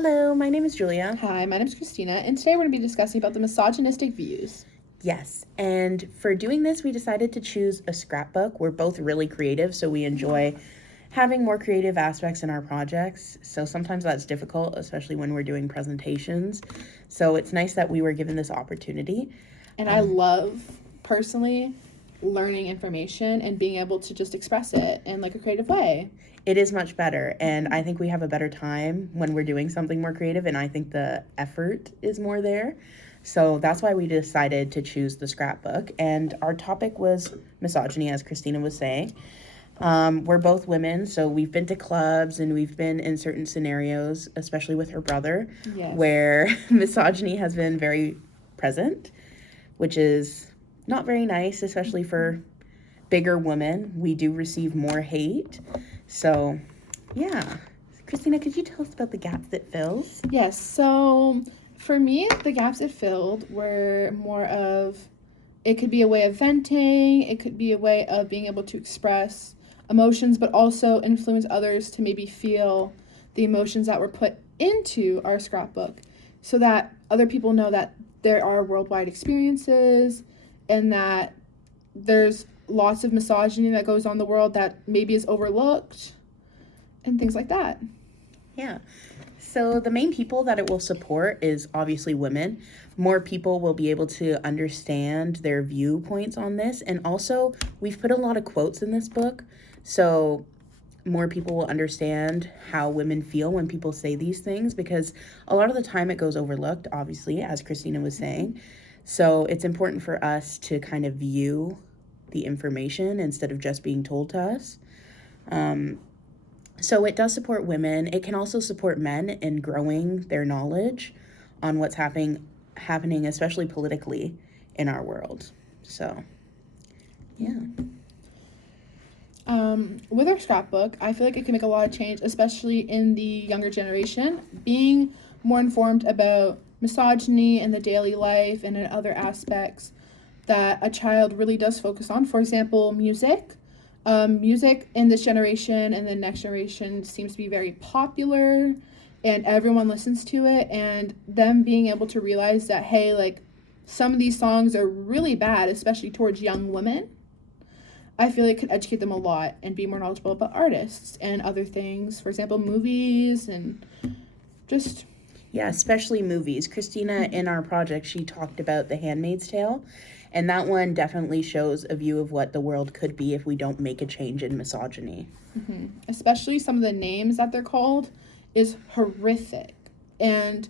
Hello, my name is Julia. Hi, my name is Christina, and today we're going to be discussing about the misogynistic views. Yes, and for doing this, we decided to choose a scrapbook. We're both really creative, so we enjoy having more creative aspects in our projects. So sometimes that's difficult, especially when we're doing presentations. So it's nice that we were given this opportunity. And I love, personally, learning information and being able to just express it in like a creative way. It is much better, and I think we have a better time when we're doing something more creative, and I think the effort is more there. So that's why we decided to choose the scrapbook, and our topic was misogyny, as Christina was saying. We're both women, so we've been to clubs and we've been in certain scenarios, especially with her brother, Yes. where misogyny has been very present, which is not very nice, especially for bigger women. We do receive more hate. So, yeah. Christina, could you tell us about the gaps it fills? Yes, so for me, the gaps it filled were more of, it could be a way of venting, it could be a way of being able to express emotions, but also influence others to maybe feel the emotions that were put into our scrapbook so that other people know that there are worldwide experiences and that there's lots of misogyny that goes on in the world that maybe is overlooked and things like that. Yeah. So the main people that it will support is obviously women. More people will be able to understand their viewpoints on this. And also, we've put a lot of quotes in this book. So more people will understand how women feel when people say these things, because a lot of the time it goes overlooked, obviously, as Christina was saying. So it's important for us to kind of view the information instead of just being told to us. So it does support women. It can also support men in growing their knowledge on what's happening, especially politically in our world. So, yeah. With our scrapbook, I feel like it can make a lot of change, especially in the younger generation, being more informed about misogyny in the daily life and in other aspects that a child really does focus on. For example, music. Music in this generation and the next generation seems to be very popular and everyone listens to it, and them being able to realize that, hey, like, some of these songs are really bad, especially towards young women. I feel like it could educate them a lot and be more knowledgeable about artists and other things. For example, movies and just... Yeah, especially movies. Christina, in our project, she talked about The Handmaid's Tale, and that one definitely shows a view of what the world could be if we don't make a change in misogyny. Mm-hmm. Especially some of the names that they're called is horrific. And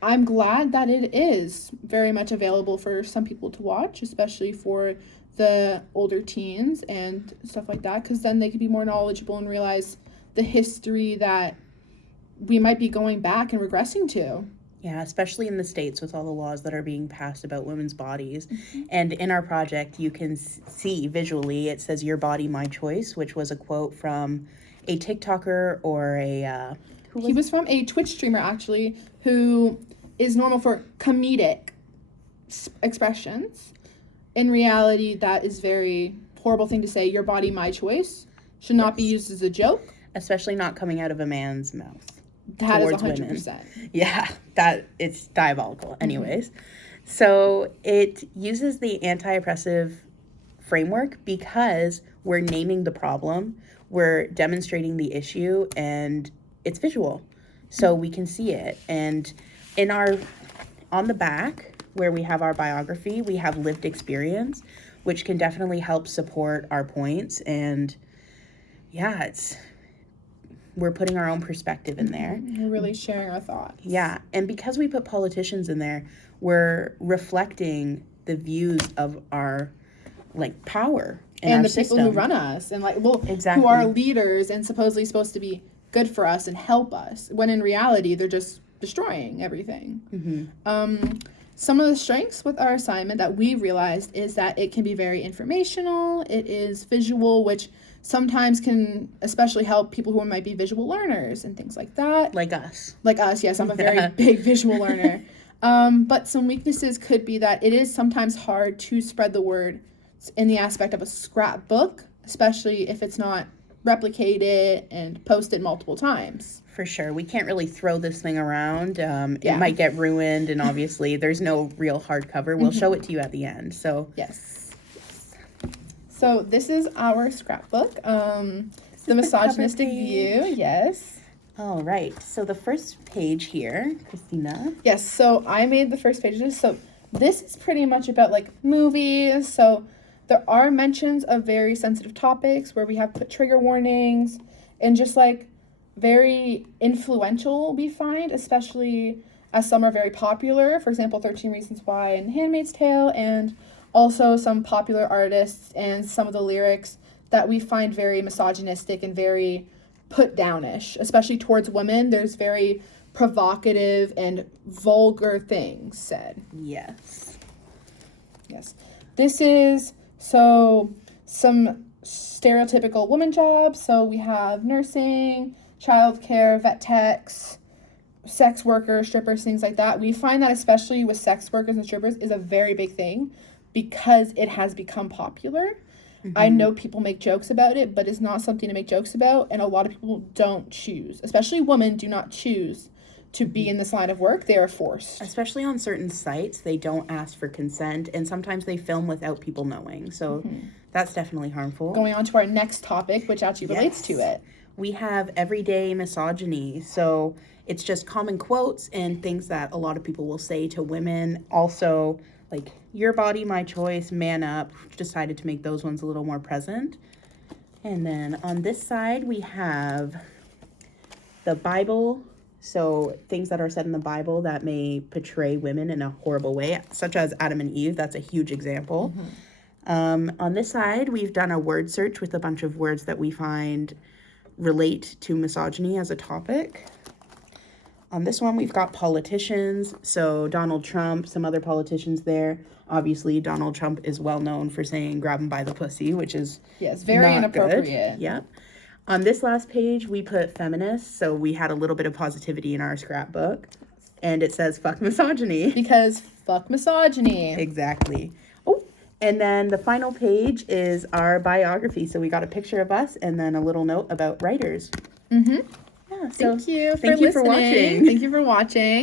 I'm glad that it is very much available for some people to watch, especially for the older teens and stuff like that, because then they could be more knowledgeable and realize the history that we might be going back and regressing to. Yeah, especially in the States with all the laws that are being passed about women's bodies. Mm-hmm. And in our project, you can see visually, it says "Your Body, My Choice," which was a quote from a TikToker or a... He was from a Twitch streamer, actually, who is normal for comedic expressions. In reality, that is very horrible thing to say. Your body, my choice should not be used as a joke. Especially not coming out of a man's mouth. That is towards 100%. Women. Yeah, it's diabolical. Anyways, so it uses the anti-oppressive framework because we're naming the problem, we're demonstrating the issue, and it's visual. So we can see it. And on the back, where we have our biography, we have lived experience, which can definitely help support our points. And yeah, we're putting our own perspective in there. We're really sharing our thoughts. Yeah, and because we put politicians in there, we're reflecting the views of our, like, power and the people who run us, and exactly. who are leaders and supposedly supposed to be good for us and help us, when in reality they're just destroying everything. Mm-hmm. Some of the strengths with our assignment that we realized is that it can be very informational. It is visual, which sometimes can especially help people who might be visual learners and things like that. Like us. Like us, yes. I'm a very big visual learner. But some weaknesses could be that it is sometimes hard to spread the word in the aspect of a scrapbook, especially if it's not replicated and posted multiple times. For sure. We can't really throw this thing around. It Yeah. might get ruined, and obviously there's no real hardcover. We'll show it to you at the end. So Yes. So this is our scrapbook. The the misogynistic cover view. page. Yes. all right. So the first page here, Christina. Yes. So I made the first pages. So this is pretty much about like movies. So there are mentions of very sensitive topics where we have put trigger warnings and just like very influential, we find, especially as some are very popular. For example, 13 Reasons Why and Handmaid's Tale, and also some popular artists and some of the lyrics that we find very misogynistic and very put downish, especially towards women. There's very provocative and vulgar things said. Yes. Yes. This is so some stereotypical woman jobs. So we have nursing, childcare, vet techs, sex workers, strippers, things like that. We find that especially with sex workers and strippers is a very big thing because it has become popular. I know people make jokes about it, but it's not something to make jokes about, and a lot of people don't choose, especially women do not choose to be in this line of work. They are forced. Especially on certain sites, they don't ask for consent, and sometimes they film without people knowing. So that's definitely harmful. Going on to our next topic, which actually relates to it. We have everyday misogyny. So it's just common quotes and things that a lot of people will say to women. Also, like, your body, my choice, man up. Decided to make those ones a little more present. And then on this side, we have the Bible. So things that are said in the Bible that may portray women in a horrible way, such as Adam and Eve. That's a huge example. On this side, we've done a word search with a bunch of words that we find relate to misogyny as a topic. On this one, we've got politicians. So Donald Trump, some other politicians there. Obviously, Donald Trump is well known for saying grab him by the pussy, which is Yes, very not inappropriate. Good. Yep. On this last page, we put feminists. So we had a little bit of positivity in our scrapbook. And it says fuck misogyny. Because fuck misogyny. Exactly. Oh, and then the final page is our biography. So we got a picture of us and then a little note about writers. Mm-hmm. Yeah, so Thank you for thank you for listening. watching. Thank you for watching.